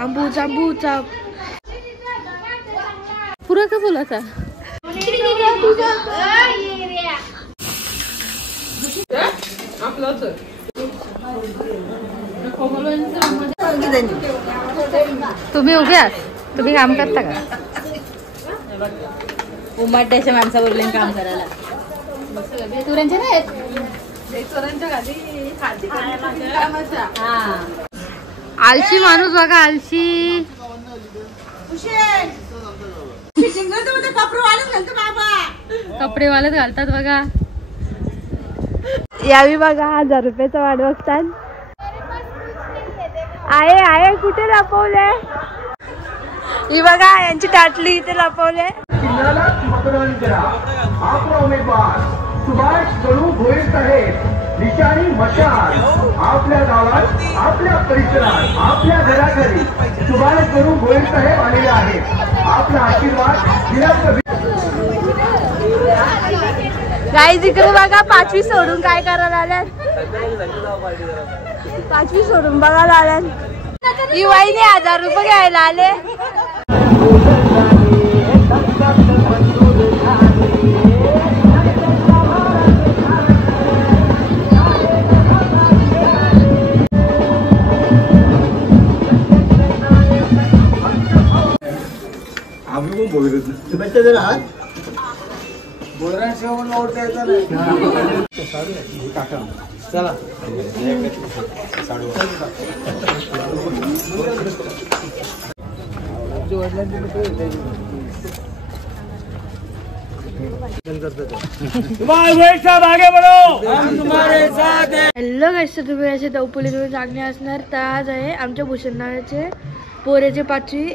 आंबूचा पुरा का बोलाचा तुम्ही उभे आहात, तुम्ही काम करता का? उमाट्याच्या माणसाबरोबर काम करायला तुरांच्या नाही आलशी माणूस बघा, आलशी कपडे वालच घालतात बघा. यावी बघा 1000 रुपयाचा वाढ बघतात. आहे कुठे लपवले? ही बघा यांची टाटली इथे लपवले. आपला उमेदवार सुभाष गणू भोईर साहेब निशाणी मशाल. आपल्या गावात, आपल्या परिसरात, आपल्या घराघरी सुभाष गणू भोईर साहेब आलेले आहेत. आपला आशीर्वाद गाईज इकडे बघा 5वी सोडून काय करायला आल्यात. 5वी सोडून बघायला आल्यात. ही वाईने 1000 रुपये घ्यायला आले. आम्ही पण बोलत बोलरा शेवण ओढता येतं नाही. चला हॅलो गाईस, तुम्ही असे दौपोली तुम्ही जागणे असणार. तर आज आहे आमच्या भूषणाचे पोरेचे 5वी.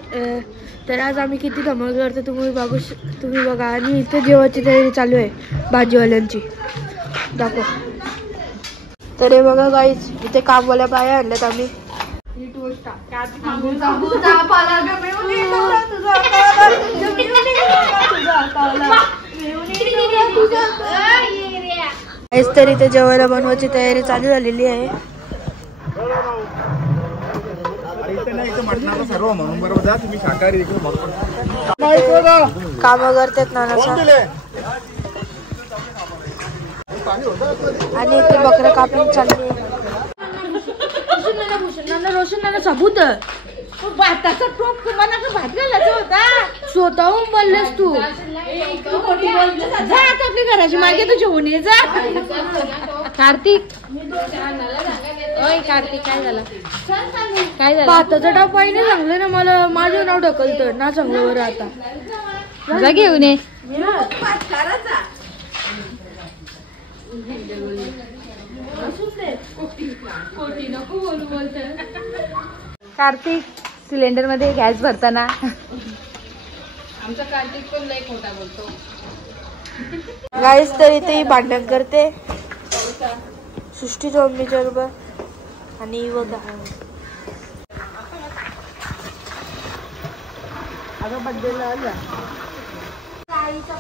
तर आज आम्ही किती धमाल करतो तुम्ही बघा. आणि इथे जेवायची तयारी चालू आहे भाजीवाल्यांची. दाखव. तर हे बघा गाईस, इथे कामवाल्या बाया आणल्यात आम्ही. तर इथे जेवायला बनवायची तयारी चालू झालेली आहे. सर्व म्हणून बरोबर जा तुम्ही शाकाहारी काम करतात ना. आणि इथे बकरा कापून चालली. रोशनाला सबूत भाताचा टोप तुम्हाला भात घालायचा होता. स्वतःहून बोललेस तू. जा आपली घराची मागे तू जेवून ये जा. कार्तिक काय झालं? भाताचा टोप आईने सांगलं ना मला. माझं नाव ढकलतं ना चांगलं बरं. आता जा घेऊन ये. कार्तिक सिलेंडर मध्ये गॅस भरताना आमचा कार्तिक पण लई खोटा बोलतो. गाईस तर इथे भांडण करते सृष्टीच्या मम्मीच्या बरोबर. आणि बघा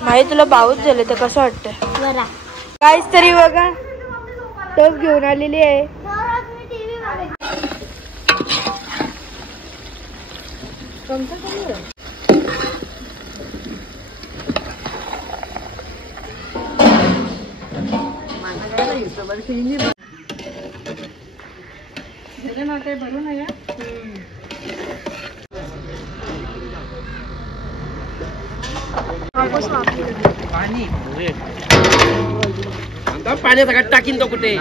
माहिती तुला भाऊच झाले तर कसं वाटतं? गाईस तरी बघा टोप घेऊन आलेली आहे. पाण्याचा गट टाकीन तो कुठे?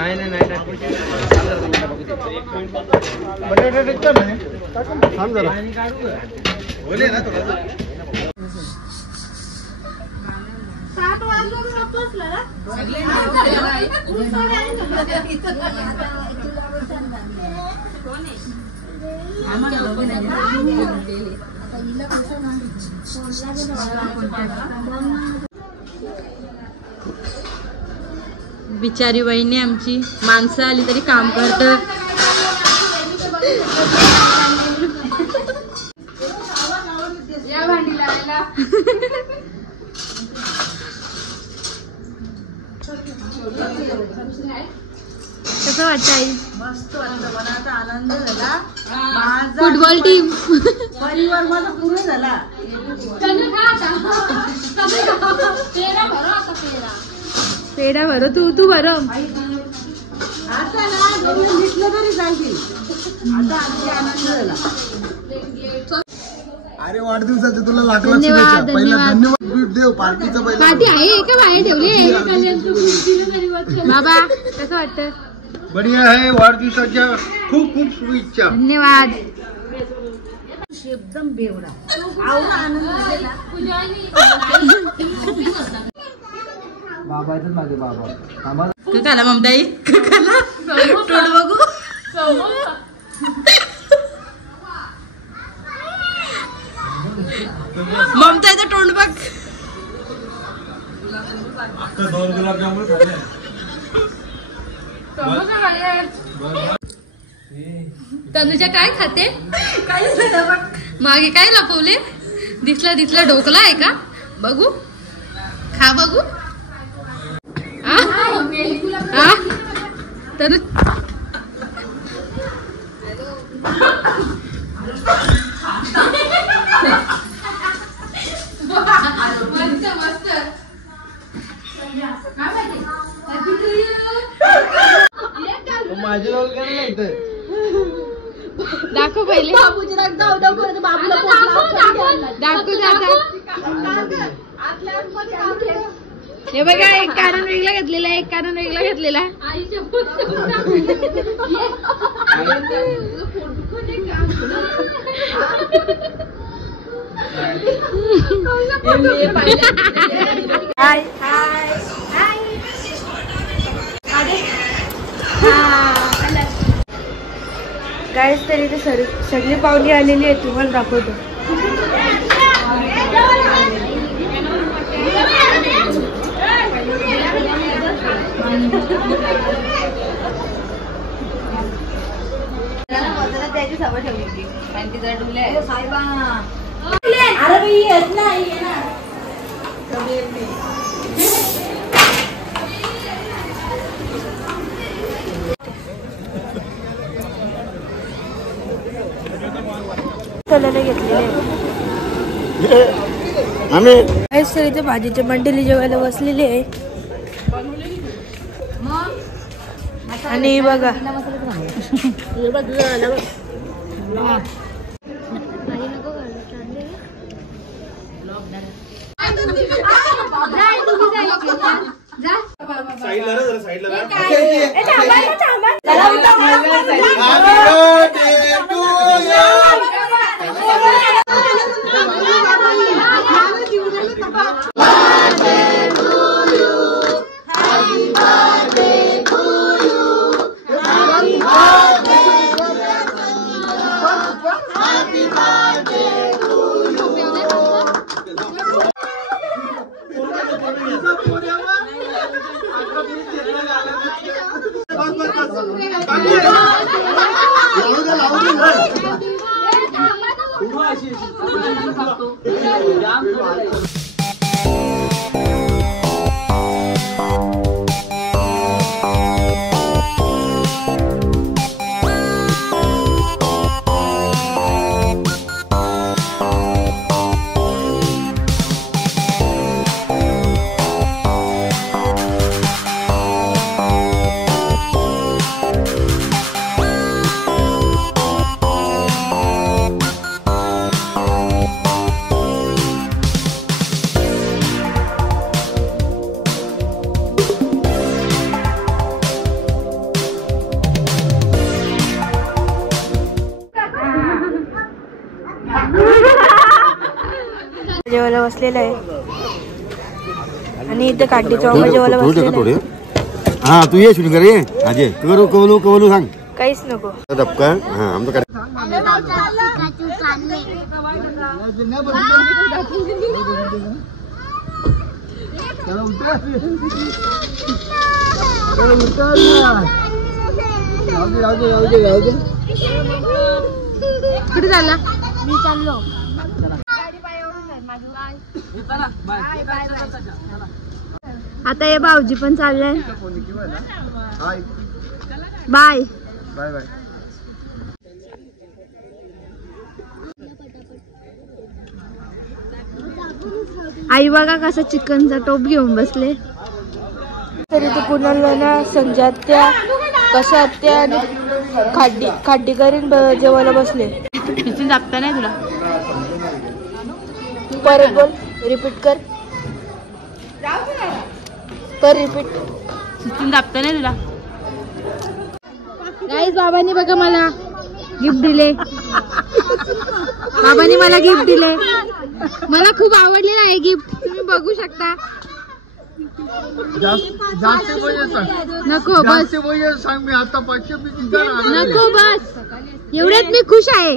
बिचारी वहिनी आमची. माणसं आली तरी काम करत. या भांडी लावायला. कसं वाटतं आई? मस्त वाटलं. मनाचा आनंद झाला. फुटबॉल टीम परिवार माझा पूर्ण झाला. पेढा भरो तू भरो. आता ना दोन दिसलं तरी चालतील. आता आमची आनंद झाला. अरे वाढदिवसाचे तुला लाख लाख धन्यवाद, शुभेच्छा. पहिला धन्यवाद. धन्यवाद गिफ्ट देव पार्टीचं पहिलं. पार्टी आहे का बाहेर ठेवली? बाबा कसं वाटतं? बढिया आहे. वाढदिवसाच्या खूप खूप शुभेच्छा. धन्यवाद. एकदम बेवडा आवडा आनंद झाला. बाबा आहेत माझे बाबा. काला ममताई काला तोंड बघू. ममताईचं तोंड बघ. तनुजा काय खाते? मागे काय लपवले? दिसला ढोकला आहे का? बघू खा बघू. तनु माझे रोल करायला इथे दाखव पहिले. हे बघा एक कारण वेगळा घेतलेला आहे, एक कारण वेगळा घेतलेला आहे. गाईस तर इथे सगळी पाहुणी आलेली आहे, तुम्हाला दाखवतो. त्याची सवय ठेवली आणि ती जर डुले अरे बाई येत नाही ना. गाईस तर इथे भाजीची मंडळी जेवायला बसलेली आहे. आणि बघा जेवायला बसलेला आहे आणि इथे काठी चौका जेवायला बसलेला आहे. हा तू ये शूटिंग कर ये अजय करू कवलू कवलू सांग काहीच नको. धपका हा आमचं काय कुठे चालला? मी चाललो. आता हे भाऊजी पण चाललंय. Bye bye bye. आई बघा कसा चिकनचा टोप घेऊन बसले. तरी ते पुण्याला ना संजात्या कशा आत्या आणि खाड्डी करीन जेवायला बसले. खिचून दाबता नाही तुला. परत बोल, रिपीट कर. पर रिपीट. खिचून दाबता नाही तुला. गाईस बाबांनी बघा मला गिफ्ट दिले. बाबांनी मला गिफ्ट दिले. मला खूप आवडलेलं आहे गिफ्ट. तुम्ही बघू शकता. नको बस. सांग मी आता 500 नको बस. एवढ्यात मी खुश आहे.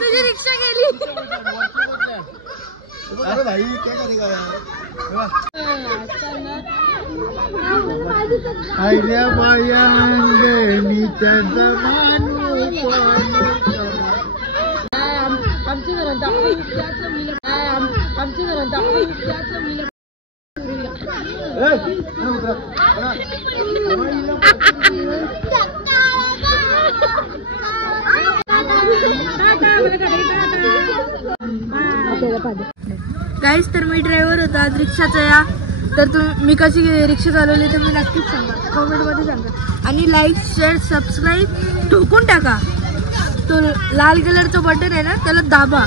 तुझी रिक्षा गेली. अरे भाई क्या करेगा आयऱ्या बायांनी त्यांचा आमच्या घरात आमच्या घरात गाईस तर मी ड्रायव्हर होता आज रिक्षाचा या. तर मी कशी रिक्षा चालवली तर मी नक्कीच सांगा, कमेंटमध्ये सांगा. आणि लाईक शेअर सबस्क्राईब ठोकून टाका. तो लाल कलरचं बटन आहे ना त्याला दाबा.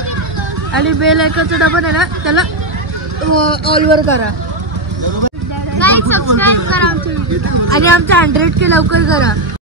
आणि बेल आयकॉनचं बटन आहे ना त्याला ऑलवर करा. लाईक सबस्क्राईब करा आणि आमच्या 100K लवकर करा.